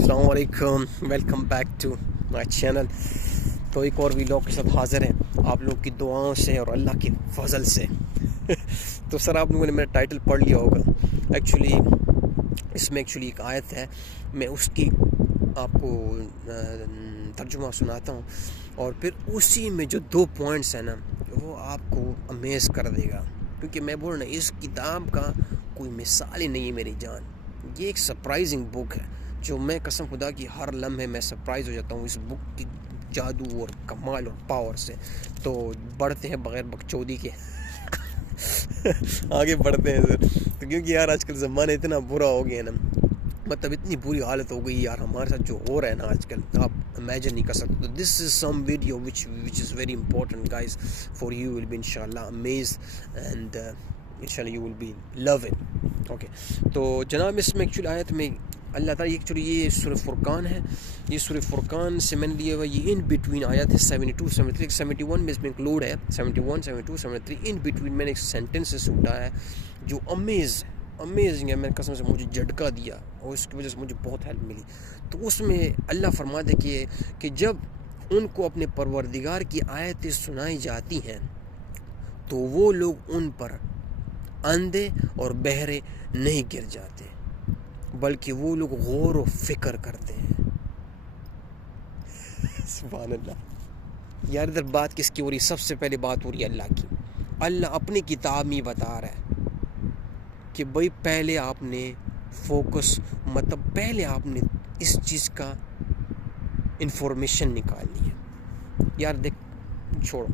السلام علیکم، welcome back to my channel. تو ایک اور ویلاگ کے ساتھ حاضر ہیں آپ لوگ کی دعاؤں سے اور اللہ کے فضل سے۔ تو سر آپ لوگوں نے میرا ٹائٹل پڑھ لیا ہوگا۔ اس میں ایک آیت ہے، میں اس کی آپ کو ترجمہ سناتا ہوں، اور پھر اسی میں جو 2 پوائنٹس ہیں نا وہ آپ کو امیز کر دے گا، کیونکہ میں بول رہا ہوں اس کتاب کا کوئی مثال ہی نہیں ہے میری جان۔ یہ ایک سرپرائزنگ بک ہے جو میں قسم خدا کی ہر لمحے میں سرپرائز ہو جاتا ہوں اس بک کی جادو اور کمال اور پاور سے۔ تو بڑھتے ہیں بغیر بکچودی کے آگے بڑھتے ہیں سر، تو کیونکہ یار آج کل زمانہ اتنا برا ہو گیا نا، مطلب اتنی بری حالت ہو گئی یار ہمارے ساتھ جو ہو رہا ہے نا آج کل، آپ امیجن نہیں کر سکتے۔ تو this is some video which is very important guys for you, will be انشاءاللہ امیز اینڈ انشاءاللہ you will be love it. Okay, تو جناب اس میں ایکچولی آیت میں اللہ تعالیٰ ایکچولی یہ سورہ فرقان ہے، یہ سورہ فرقان سے میں نے لیا ہوا، یہ ان بٹوین آیت ہے 72 73 71 میں اس میں انکلوڈ ہے، 71 72 73 ان بٹوین میں نے ایک سینٹنسز اٹھایا ہے جو امیزنگ ہے، میں قسم سے مجھے جھٹکا دیا اور اس کی وجہ سے مجھے بہت ہیلپ ملی۔ تو اس میں اللہ فرماتے کہ جب ان کو اپنے پروردگار کی آیتیں سنائی جاتی ہیں تو وہ لوگ ان پر اندھے اور بہرے نہیں گر جاتے، بلکہ وہ لوگ غور و فکر کرتے ہیں۔ سبحان اللہ یار، ادھر بات کس کی ہو رہی؟ سب سے پہلے بات ہو رہی ہے اللہ کی۔ اللہ اپنی کتاب میں بتا رہا ہے کہ بھئی پہلے آپ نے فوکس، مطلب پہلے آپ نے اس چیز کا انفارمیشن نکالنی ہے۔ یار دیکھ چھوڑو،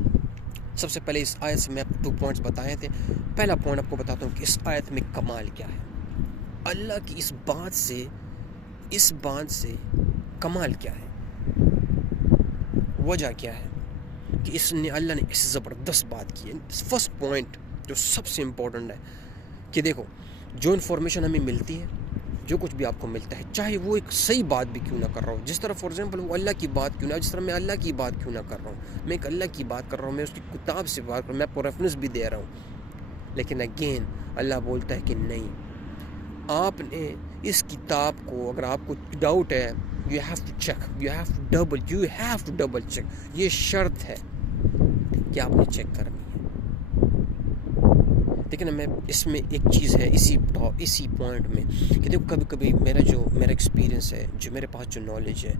سب سے پہلے اس آیت سے میں آپ کو 2 پوائنٹس بتائے تھے۔ پہلا پوائنٹ آپ کو بتاتا ہوں کہ اس آیت میں کمال کیا ہے، اللہ کی اس بات سے کمال کیا ہے، وجہ کیا ہے کہ اللہ نے اس زبردست بات کی ہے۔ فرسٹ پوائنٹ جو سب سے امپورٹنٹ ہے کہ دیکھو، جو انفارمیشن ہمیں ملتی ہے، جو کچھ بھی آپ کو ملتا ہے، چاہے وہ ایک صحیح بات بھی کیوں نہ کر رہا ہوں، جس طرح فار ایگزامپل وہ اللہ کی بات کیوں نہ، جس طرح میں اللہ کی بات کیوں نہ کر رہا ہوں، میں ایک اللہ کی بات کر رہا ہوں، میں اس کی کتاب سے بات کر رہا ہوں، میں آپ کو ریفرنس بھی دے رہا ہوں، لیکن اگین اللہ بولتا ہے کہ نہیں، آپ نے اس کتاب کو، اگر آپ کو ڈاؤٹ ہے، you have to check, you have to double check, یہ شرط ہے کہ آپ نے چیک کرنی ہے۔ لیکن میں اس میں ایک چیز ہے اسی پوائنٹ میں کہ دیکھو، کبھی کبھی میرا ایکسپیرینس ہے، جو میرے پاس جو نالج ہے،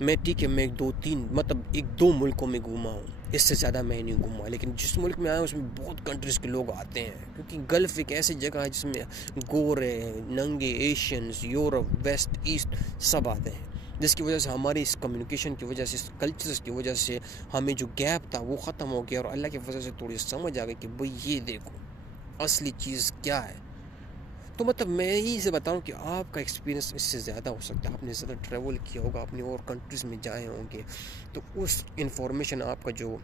میں ٹھیک ہے، میں 1-2 ملکوں میں گھوما ہوں، اس سے زیادہ میں نہیں گھوما، لیکن جس ملک میں آیا ہوں اس میں بہت کنٹریز کے لوگ آتے ہیں، کیونکہ گلف ایک ایسی جگہ ہے جس میں گورے، ننگے، ایشینز، یورپ، ویسٹ، ایسٹ سب آتے ہیں، جس کی وجہ سے ہماری اس کمیونیکیشن کی وجہ سے، اس کلچرز کی وجہ سے ہمیں جو گیپ تھا وہ ختم ہو گیا، اور اللہ کی وجہ سے تھوڑی سمجھ آ گئی کہ بھئی یہ دیکھو اصلی چیز کیا ہے۔ تو مطلب میں یہی سے بتاؤں کہ آپ کا ایکسپیرینس اس سے زیادہ ہو سکتا ہے، آپ نے زیادہ ٹریول کیا ہوگا، آپ نے اور کنٹریز میں جائے ہوں گے، تو اس انفارمیشن، آپ کا جو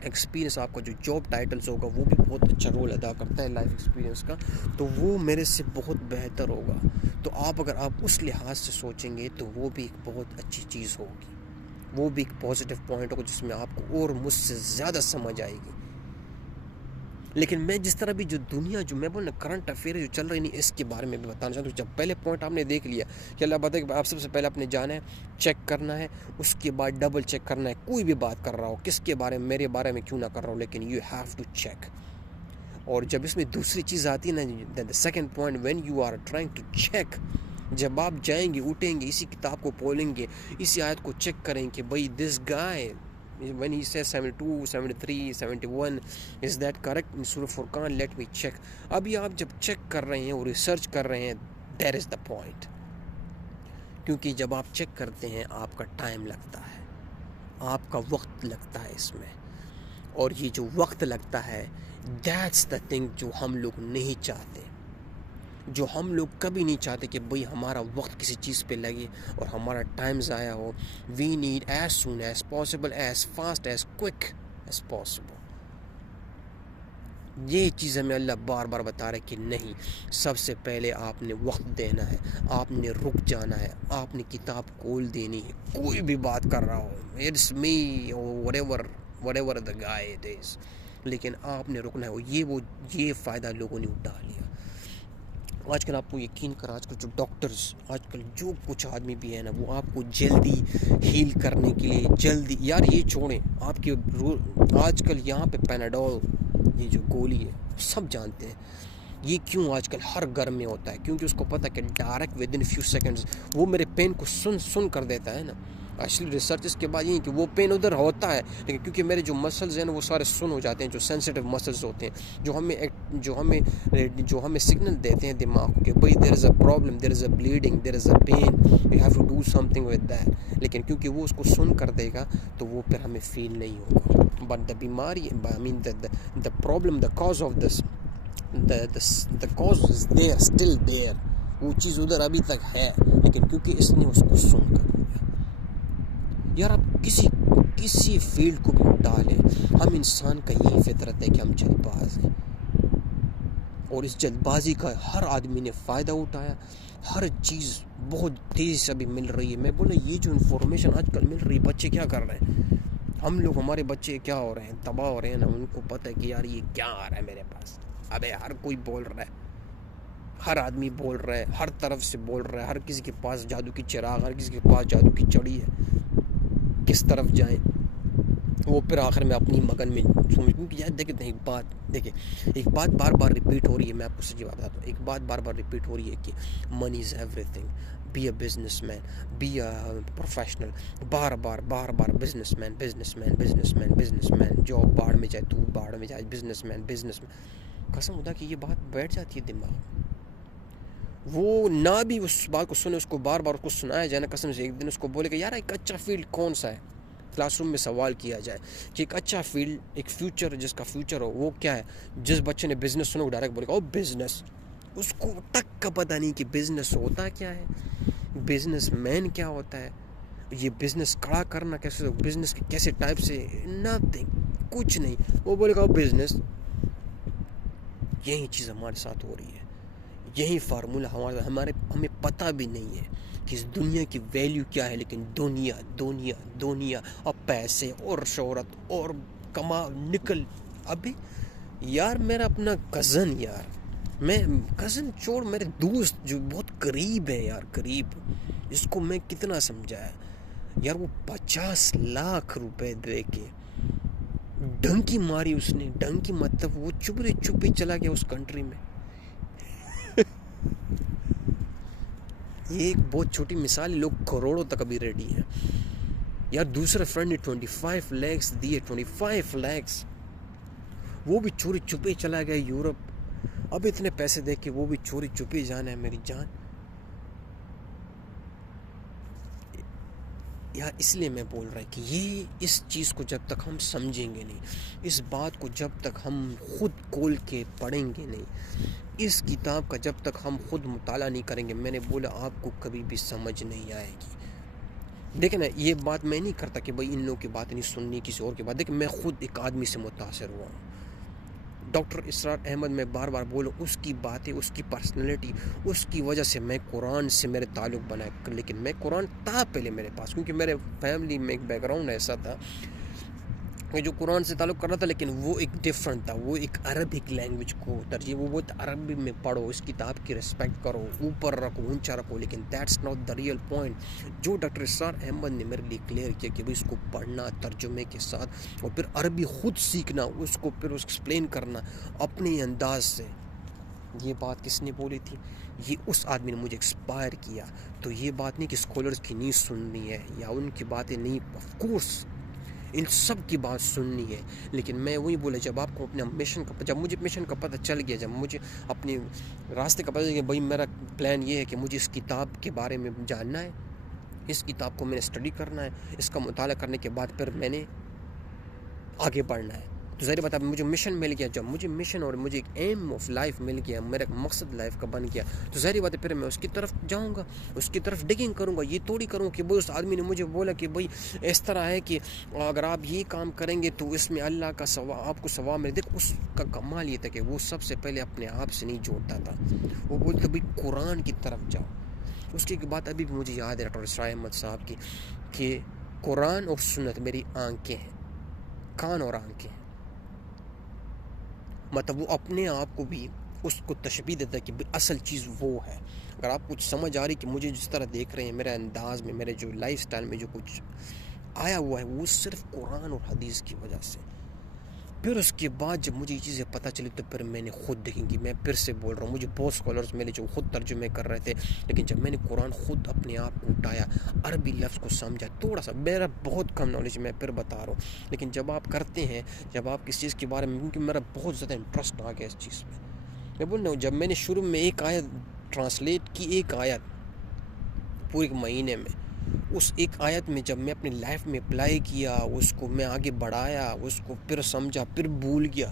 ایکسپیرینس، آپ کا جو جاب ٹائٹلز ہوگا وہ بھی بہت اچھا رول ادا کرتا ہے لائف ایکسپیرینس کا، تو وہ میرے سے بہت بہتر ہوگا۔ تو اگر آپ اس لحاظ سے سوچیں گے تو وہ بھی ایک بہت اچھی چیز ہوگی، وہ بھی ایک پازیٹیو پوائنٹ ہوگا جس میں آپ کو اور مجھ سے زیادہ سمجھ آئے گی۔ لیکن میں جس طرح بھی جو دنیا، جو میں بولنا کرنٹ افیئر جو چل رہی نہیں، اس کے بارے میں بھی بتانا چاہتا ہوں۔ جب پہلے پوائنٹ آپ نے دیکھ لیا کہ اللہ بتا ہے کہ آپ سب سے پہلے اپنے جانا ہے، چیک کرنا ہے، اس کے بعد ڈبل چیک کرنا ہے، کوئی بھی بات کر رہا ہو، کس کے بارے میں، میرے بارے میں کیوں نہ کر رہا ہو، لیکن یو ہیو ٹو چیک۔ اور جب اس میں دوسری چیز آتی ہے نا، the second point, when you are trying to check, جب آپ جائیں گے، اٹھیں گے، اسی کتاب کو کھولیں گے، اسی آیت کو چیک کریں کہ بھئی دس گائے when he says 72 73 71 is that correct in Surah Furqan, let me check۔ ابھی آپ جب چیک کر رہے ہیں اور ریسرچ کر رہے ہیں، that is the point، کیونکہ جب آپ چیک کرتے ہیں آپ کا ٹائم لگتا ہے، آپ کا وقت لگتا ہے اس میں، اور یہ جو وقت لگتا ہے that's the thing جو ہم لوگ نہیں چاہتے، جو ہم لوگ کبھی نہیں چاہتے کہ بھئی ہمارا وقت کسی چیز پہ لگے اور ہمارا ٹائم ضائع ہو۔ We need as soon as possible, as fast, as quick as possible. یہ چیز ہمیں اللہ بار بار بتا رہا ہے کہ نہیں، سب سے پہلے آپ نے وقت دینا ہے، آپ نے رک جانا ہے، آپ نے کتاب کھول دینی ہے، کوئی بھی بات کر رہا ہو، اٹس می اور whatever the guy it is، لیکن آپ نے رکنا ہے۔ یہ فائدہ لوگوں نے اٹھا لیا۔ آج کل آپ کو یقین کر، آج کل جو ڈاکٹرز، آج کل جو کچھ آدمی بھی ہے نا، وہ آپ کو جلدی ہیل کرنے کے لیے جلدی، یار یہ چھوڑیں آپ کے آج کل یہاں پہ پیناڈول، یہ جو گولی ہے سب جانتے ہیں یہ کیوں آج کل ہر گھر میں ہوتا ہے، کیونکہ اس کو پتہ کہ direct with in few seconds وہ میرے پین کو سن کر دیتا ہے نا. ایکچولی ریسرچ اس کے بعد یہ کہ وہ پین ادھر ہوتا ہے، لیکن کیونکہ میرے جو مسلز ہیں نا وہ سارے سن ہو جاتے ہیں، جو سینسیٹیو مسلز ہوتے ہیں، جو ہمیں سگنل دیتے ہیں دماغ کو کہ بھائی there is a problem, there is a bleeding, there is a pain, you have to do something with that. لیکن کیونکہ وہ اس کو سن کر دے گا تو وہ پھر ہمیں فیل نہیں ہوگا. بٹ دا بیماری، I mean the problem, the cause of this, the cause is there, still there. وہ چیز ادھر ابھی تک ہے، لیکن کیونکہ اس نے اس کو سن کر دیا. یار آپ کسی فیلڈ کو بھی اٹھا لیں، ہم انسان کا یہی فطرت ہے کہ ہم جلد باز ہیں، اور اس جلد بازی کا ہر آدمی نے فائدہ اٹھایا. ہر چیز بہت تیزی سے ابھی مل رہی ہے. میں بولا یہ جو انفارمیشن آج کل مل رہی ہے، بچے کیا کر رہے ہیں، ہم لوگ، ہمارے بچے کیا ہو رہے ہیں، تباہ ہو رہے ہیں نا. ان کو پتہ ہے کہ یار یہ کیا آ رہا ہے میرے پاس. ابے ہر کوئی بول رہا ہے، ہر آدمی بول رہا ہے، ہر طرف سے بول رہا ہے، ہر کسی کے پاس جادو کی چراغ، ہر کسی کے پاس جادو کی چڑی ہے. کس طرف جائیں وہ پھر آخر میں اپنی مگن میں سمجھ. کیونکہ یار دیکھیں ایک بات بار بار ریپیٹ ہو رہی ہے. میں آپ کو سچی بات بتاتا ہوں، ایک بات بار بار ریپیٹ ہو رہی ہے کہ منی از ایوری تھنگ، be a business be a professional. بار بار بزنس مین، جاب باڑ میں جائے، تو باڑ میں جائے، بزنس مین. قسم خدا کہ یہ بات بیٹھ جاتی ہے دماغ. وہ نہ بھی اس بات کو سنے، اس کو بار بار اس کو سنایا جائے نا، قسم سے ایک دن اس کو بولے کہ یار ایک اچھا فیلڈ کون سا ہے. کلاس روم میں سوال کیا جائے کہ ایک اچھا فیلڈ، ایک فیوچر جس کا فیوچر ہو وہ کیا ہے. جس بچے نے بزنس سنا وہ ڈائریکٹ بولے گا او بزنس. اس کو تک کا پتہ نہیں کہ بزنس ہوتا کیا ہے، بزنس مین کیا ہوتا ہے، یہ بزنس کھڑا کرنا کیسے، بزنس کے کیسے ٹائپ سے، نتھنگ، کچھ نہیں. وہ بولے گا بزنس. یہی چیز ہمارے ساتھ ہو رہی ہے، یہی فارمولہ ہمیں پتہ بھی نہیں ہے کہ اس دنیا کی ویلیو کیا ہے. لیکن دنیا اب پیسے اور شہرت اور کما نکل. ابھی یار میرا اپنا کزن، یار میں کزن چھوڑ، میرے دوست جو بہت قریب ہے یار، قریب، جس کو میں کتنا سمجھایا یار، وہ 50 لاکھ روپے دے کے ڈنکی ماری اس نے. ڈنکی مطلب وہ چپی چلا گیا اس کنٹری میں. یہ ایک بہت چھوٹی مثال ہے، لوگ کروڑوں تک ابھی ریڈی ہیں. یار دوسرے فرینڈ نے 25 لیکس دیے، 25 لیکس، وہ بھی چوری چھپی چلا گیا یورپ. اب اتنے پیسے دے کے وہ بھی چوری چھپی جانا ہے میری جان. یار اس لیے میں بول رہا کہ یہ اس چیز کو جب تک ہم سمجھیں گے نہیں، اس بات کو جب تک ہم خود کھول کے پڑھیں گے نہیں، اس کتاب کا جب تک ہم خود مطالعہ نہیں کریں گے، میں نے بولا آپ کو کبھی بھی سمجھ نہیں آئے گی. دیکھیں نا، یہ بات میں نہیں کرتا کہ بھائی ان لوگوں کی بات نہیں سننی، کسی اور کی بات. دیکھیں میں خود ایک آدمی سے متاثر ہوا ہوں، ڈاکٹر اسرار احمد. میں بار بار بولوں، اس کی باتیں، اس کی پرسنالٹی، اس کی وجہ سے میں قرآن سے میرے تعلق بنائے. لیکن میں قرآن تھا پہلے میرے پاس، کیونکہ میرے فیملی میں ایک بیک گراؤنڈ ایسا تھا کہ جو قرآن سے تعلق کر رہا تھا، لیکن وہ ایک ڈیفرنٹ تھا. وہ ایک عربک لینگویج کو ترجیح، وہ بہت عربی میں پڑھو، اس کتاب کی رسپیکٹ کرو، اوپر رکھو، اونچا رکھو. لیکن that's not the real point جو ڈاکٹر اسرار احمد نے میرے لیے کلیئر کیا کہ بھائی اس کو پڑھنا ترجمے کے ساتھ، اور پھر عربی خود سیکھنا، اس کو پھر ایکسپلین کرنا اپنے انداز سے. یہ بات کس نے بولی تھی؟ یہ اس آدمی نے مجھے ایکسپائر کیا. تو یہ بات نہیں کہ اسکالرز کی نہیں سننی ہے یا ان کی باتیں نہیں، آف کورس ان سب کی بات سننی ہے. لیکن میں وہی بولا، جب آپ کو اپنا مشن کا، جب مجھے مشن کا پتہ چل گیا، جب مجھے اپنے راستے کا پتہ چل گیا، بھائی میرا پلان یہ ہے کہ مجھے اس کتاب کے بارے میں جاننا ہے، اس کتاب کو میں نے اسٹڈی کرنا ہے، اس کا مطالعہ کرنے کے بعد پھر میں نے آگے بڑھنا ہے. تو ظاہر بات ہے مجھے مشن مل گیا. جب مجھے مشن اور مجھے ایک ایم آف لائف مل گیا، میرا ایک مقصد لائف کا بن گیا، تو ظاہر بات ہے پھر میں اس کی طرف جاؤں گا، اس کی طرف ڈگنگ کروں گا. یہ توڑی کروں کہ بھائی اس آدمی نے مجھے بولا کہ بھائی اس طرح ہے کہ اگر آپ یہ کام کریں گے تو اس میں اللہ کا ثواب، آپ کو ثواب ملے. دیکھ اس کا کمال یہ تھا کہ وہ سب سے پہلے اپنے آپ سے نہیں جوڑتا تھا، وہ بولتا بھائی قرآن کی طرف جاؤ. اس کی ایک بات ابھی بھی مجھے یاد ہے ڈاکٹر اسرار احمد صاحب کی، کہ قرآن اور سنت میری آنکھیں ہیں، کان اور آنکھیں ہیں. مطلب وہ اپنے آپ کو بھی اس کو تشبیہ دیتا ہے کہ اصل چیز وہ ہے. اگر آپ کچھ سمجھ آ رہی کہ مجھے جس طرح دیکھ رہے ہیں، میرے انداز میں، میرے جو لائف سٹائل میں جو کچھ آیا ہوا ہے، وہ صرف قرآن اور حدیث کی وجہ سے. پھر اس کے بعد جب مجھے یہ چیزیں پتہ چلی تو پھر میں نے خود دیکھیں گی. میں پھر سے بول رہا ہوں، مجھے بہت اسکالرز ملے جو خود ترجمے کر رہے تھے، لیکن جب میں نے قرآن خود اپنے آپ کو اٹھایا، عربی لفظ کو سمجھا، تھوڑا سا، میرا بہت کم نالج میں پھر بتا رہا ہوں، لیکن جب آپ کرتے ہیں، جب آپ کس چیز کے بارے میں، کیونکہ میرا بہت زیادہ انٹرسٹ آ گیا اس چیز میں. میں بول رہا ہوں، جب میں نے شروع میں ایک آیت ٹرانسلیٹ کی، ایک آیت پورے مہینے میں، اس ایک آیت میں جب میں اپنی لائف میں اپلائی کیا، اس کو میں آگے بڑھایا، اس کو پھر سمجھا، پھر بھول گیا،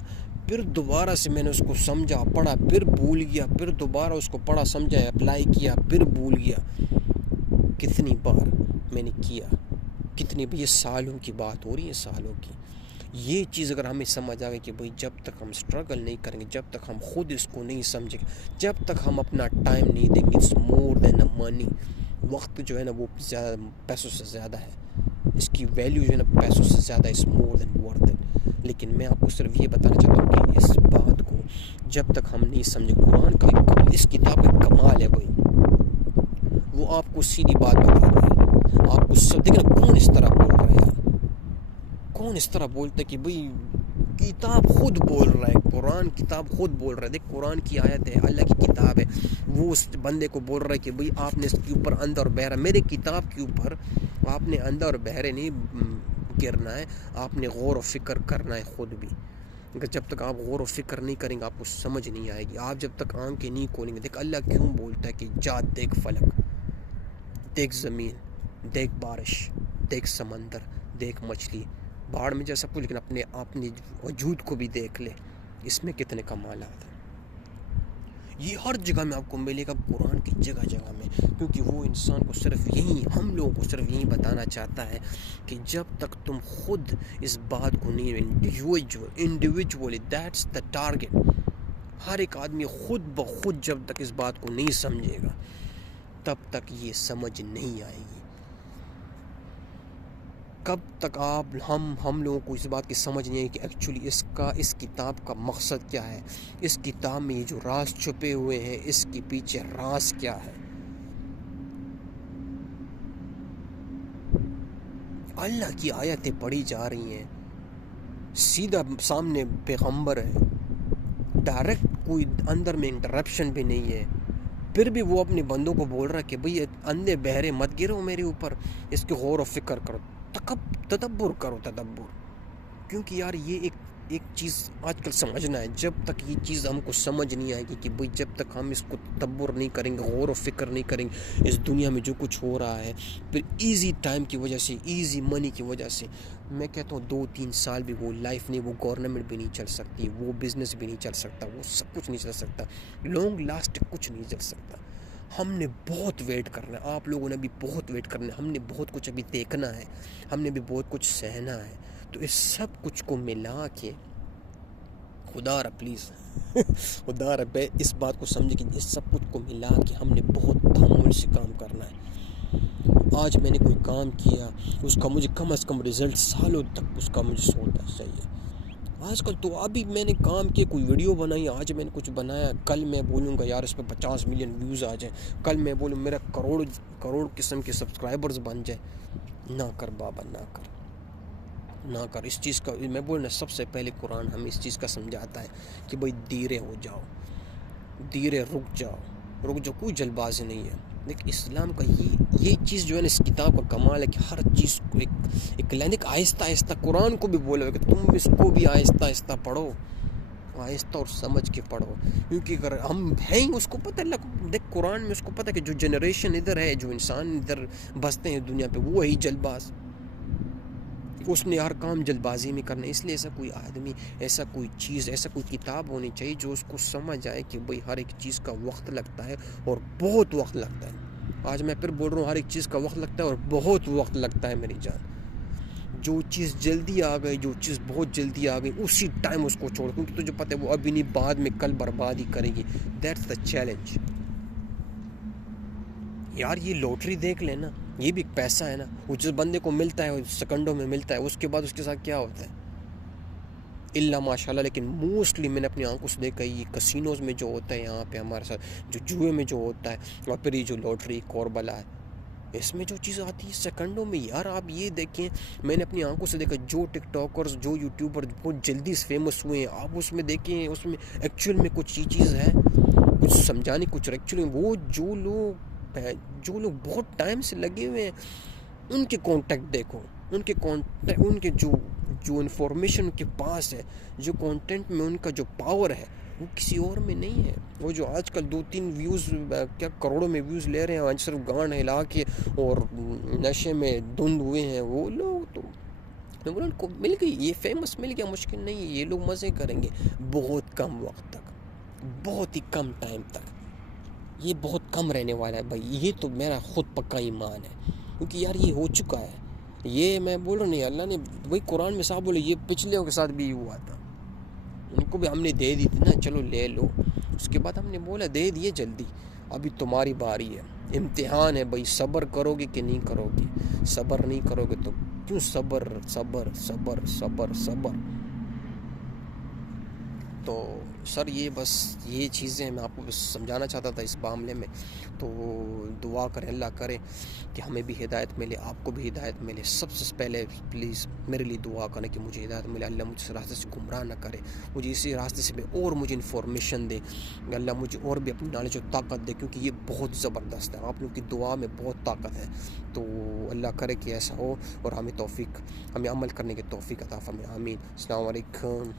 پھر دوبارہ سے میں نے اس کو سمجھا، پڑھا، پھر بھول گیا، پھر دوبارہ اس کو پڑھا، سمجھا، اپلائی کیا، پھر بھول گیا. کتنی بار میں نے کیا، کتنی بار، یہ سالوں کی بات ہو رہی ہے، سالوں کی. یہ چیز اگر ہمیں سمجھ آ گئی کہ بھئی جب تک ہم سٹرگل نہیں کریں گے، جب تک ہم خود اس کو نہیں سمجھیں گے، جب تک ہم اپنا ٹائم نہیں دیں گے، اٹس مور دین اے منی. وقت جو ہے نا وہ زیادہ پیسوں سے زیادہ ہے، اس کی ویلیو جو ہے نا پیسوں سے زیادہ، اس مور دین ورتھ اٹ. لیکن میں آپ کو صرف یہ بتانا چاہتا ہوں کہ اس بات کو جب تک ہم نہیں سمجھیں، قرآن کا اس کتاب کا کمال ہے بھائی، وہ آپ کو سیدھی بات بتا رہا ہے. آپ کو سب دیکھنا، کون اس طرح بول رہا ہے یار، کون اس طرح بولتا ہے کہ بھئی کتاب خود بول رہا ہے، قرآن کتاب خود بول رہا ہے. دیکھ، قرآن کی آیت ہے، اللہ کی کتاب ہے، وہ اس بندے کو بول رہا ہے کہ بھئی آپ نے اس کے اوپر اندھا اور بہرا، میرے کتاب کے اوپر آپ نے اندھا اور بہرے نہیں گرنا ہے، آپ نے غور و فکر کرنا ہے خود بھی. جب تک آپ غور و فکر نہیں کریں گے، آپ کو سمجھ نہیں آئے گی. آپ جب تک آنکھیں نہیں کھولیں گے، دیکھ اللہ کیوں بولتا ہے کہ جا دیکھ فلک، دیکھ زمین، دیکھ بارش، دیکھ سمندر، دیکھ مچھلی، باڑ میں جیسا کچھ، لیکن اپنے وجود کو بھی دیکھ لے. اس میں کتنے کمالات ہیں. یہ ہر جگہ میں آپ کو ملے گا، قرآن کی جگہ جگہ میں، کیونکہ وہ انسان کو صرف یہی، ہم لوگوں کو صرف یہی بتانا چاہتا ہے کہ جب تک تم خود اس بات کو نہیں، انڈیویجولی، دیٹس دا ٹارگیٹ. ہر ایک آدمی خود بخود جب تک اس بات کو نہیں سمجھے گا، تب تک یہ سمجھ نہیں آئے گی. کب تک ہم لوگوں کو اس بات کی سمجھ نہیں ہے کہ ایکچولی اس کتاب کا مقصد کیا ہے، اس کتاب میں یہ جو راز چھپے ہوئے ہیں، اس کے پیچھے راز کیا ہے. اللہ کی آیتیں پڑھی جا رہی ہیں، سیدھا سامنے پیغمبر ہے، ڈائریکٹ، کوئی اندر میں انٹرپشن بھی نہیں ہے، پھر بھی وہ اپنے بندوں کو بول رہا ہے کہ بھئی اندھے بہرے مت گرو میرے اوپر، اس کے غور و فکر کرو، تدبر کرو، تدبر. کیونکہ یار یہ ایک چیز آج کل سمجھنا ہے. جب تک یہ چیز ہم کو سمجھ نہیں آئے گی کہ بھئی جب تک ہم اس کو تدبر نہیں کریں گے، غور و فکر نہیں کریں گے، اس دنیا میں جو کچھ ہو رہا ہے، پھر ایزی ٹائم کی وجہ سے، ایزی منی کی وجہ سے، میں کہتا ہوں 2-3 سال بھی وہ لائف نہیں، وہ گورنمنٹ بھی نہیں چل سکتی، وہ بزنس بھی نہیں چل سکتا، وہ سب کچھ نہیں چل سکتا، لانگ لاسٹ کچھ نہیں چل سکتا. ہم نے بہت ویٹ کرنا ہے، آپ لوگوں نے بھی بہت ویٹ کرنا ہے، ہم نے بہت کچھ ابھی دیکھنا ہے، ہم نے بھی بہت کچھ سہنا ہے. تو اس سب کچھ کو ملا کے، خدا را پلیز خدا را بے اس بات کو سمجھے کہ اس سب کچھ کو ملا کے ہم نے بہت تحمل سے کام کرنا ہے. آج میں نے کوئی کام کیا، اس کا مجھے کم از کم رزلٹ سالوں تک اس کا مجھے سوچنا چاہیے. آج کل تو ابھی میں نے کام کیا، کوئی ویڈیو بنائی، آج میں نے کچھ بنایا، کل میں بولوں گا یار اس پہ 50 ملین ویوز آ جائیں، کل میں بولوں میرا کروڑ قسم کے سبسکرائبرز بن جائیں. نہ کر بابا، نہ کر اس چیز کا. میں بولنا سب سے پہلے قرآن ہمیں اس چیز کا سمجھاتا ہے کہ بھئی دھیرے ہو جاؤ، دھیرے رک جاؤ، کوئی جلد بازی نہیں ہے. لیکن اسلام کا یہ چیز جو ہے نا، اس کتاب کا کمال ہے کہ ہر چیز کو ایک لینک آہستہ آہستہ، قرآن کو بھی بولے کہ تم اس کو بھی آہستہ آہستہ پڑھو، آہستہ اور سمجھ کے پڑھو. کیونکہ اگر ہم ہیں اس کو پتہ، دیکھ قرآن میں اس کو پتہ کہ جو جنریشن ادھر ہے، جو انسان ادھر بستے ہیں دنیا پہ، وہ ہے جلد باز، اس نے ہر کام جلد بازی میں کرنا ہے. اس لیے ایسا کوئی آدمی، ایسا کوئی چیز، ایسا کوئی کتاب ہونی چاہیے جو اس کو سمجھ آئے کہ بھئی ہر ایک چیز کا وقت لگتا ہے، اور بہت وقت لگتا ہے. آج میں پھر بول رہا ہوں، ہر ایک چیز کا وقت لگتا ہے اور بہت وقت لگتا ہے میری جان. جو چیز جلدی آ گئی، جو چیز بہت جلدی آ گئی، اسی ٹائم اس کو چھوڑ، کیونکہ تجھے پتہ ہے وہ ابھی نہیں، بعد میں کل برباد ہی کرے گی. That's the challenge. یار یہ لوٹری دیکھ لینا، یہ بھی ایک پیسہ ہے نا، وہ جس بندے کو ملتا ہے وہ سیکنڈوں میں ملتا ہے، اس کے بعد اس کے ساتھ کیا ہوتا ہے؟ الا ماشاء اللہ، لیکن موسٹلی میں نے اپنی آنکھوں سے دیکھا یہ کسینوز میں جو ہوتا ہے یہاں پہ ہمارے ساتھ، جو جوئے میں جو ہوتا ہے، اور پھر یہ جو لاٹری کوربلا ہے، اس میں جو چیز آتی ہے سیکنڈوں میں. یار آپ یہ دیکھیں، میں نے اپنی آنکھوں سے دیکھا جو ٹک ٹاکرز، جو یوٹیوبر بہت جلدی سے فیمس ہوئے ہیں، آپ اس میں دیکھیں اس میں ایکچوئل میں کچھ یہ چیز ہے، کچھ سمجھانے کچھ ایکچولی وہ جو لوگ بہت ٹائم سے لگے ہوئے ہیں، ان کے کانٹیکٹ دیکھو، ان کے جو انفارمیشن ان کے پاس ہے، جو کانٹینٹ میں ان کا جو پاور ہے وہ کسی اور میں نہیں ہے. وہ جو آج کل 2-3 ویوز، کیا کروڑوں میں ویوز لے رہے ہیں آج صرف گانا ہلا کے اور نشے میں دھند ہوئے ہیں، وہ لوگ تو ان کو مل گئی، یہ فیمس مل گیا، مشکل نہیں ہے، یہ لوگ مزے کریں گے بہت کم وقت تک، بہت ہی کم ٹائم تک. یہ بہت کم رہنے والا ہے بھائی، یہ تو میرا خود پکا ایمان ہے، کیونکہ یار یہ ہو چکا ہے. یہ میں بول رہا نہیں، اللہ نے وہی قرآن میں صاحب بولے، یہ پچھلوں کے ساتھ بھی ہوا تھا، ان کو بھی ہم نے دے دی تھی نا، چلو لے لو. اس کے بعد ہم نے بولا دے دیے جلدی، ابھی تمہاری باری ہے، امتحان ہے بھائی، صبر کرو گے کہ نہیں کرو گے. صبر نہیں کرو گے تو کیوں صبر صبر صبر صبر صبر. تو سر یہ بس یہ چیزیں میں آپ کو بس سمجھانا چاہتا تھا اس معاملے میں. تو دعا کریں، اللہ کرے کہ ہمیں بھی ہدایت ملے، آپ کو بھی ہدایت ملے. سب سے پہلے پلیز میرے لیے دعا کریں کہ مجھے ہدایت ملے، اللہ مجھے اس راستے سے گمراہ نہ کرے، مجھے اسی راستے سے اور مجھے انفارمیشن دے، اللہ مجھے اور بھی اپنی نالج و طاقت دے، کیونکہ یہ بہت زبردست ہے، آپ لوگوں کی دعا میں بہت طاقت ہے. تو اللہ کرے کہ ایسا ہو، اور ہمیں عمل کرنے کی توفیق عطا فرمائے. آمین. السلام علیکم.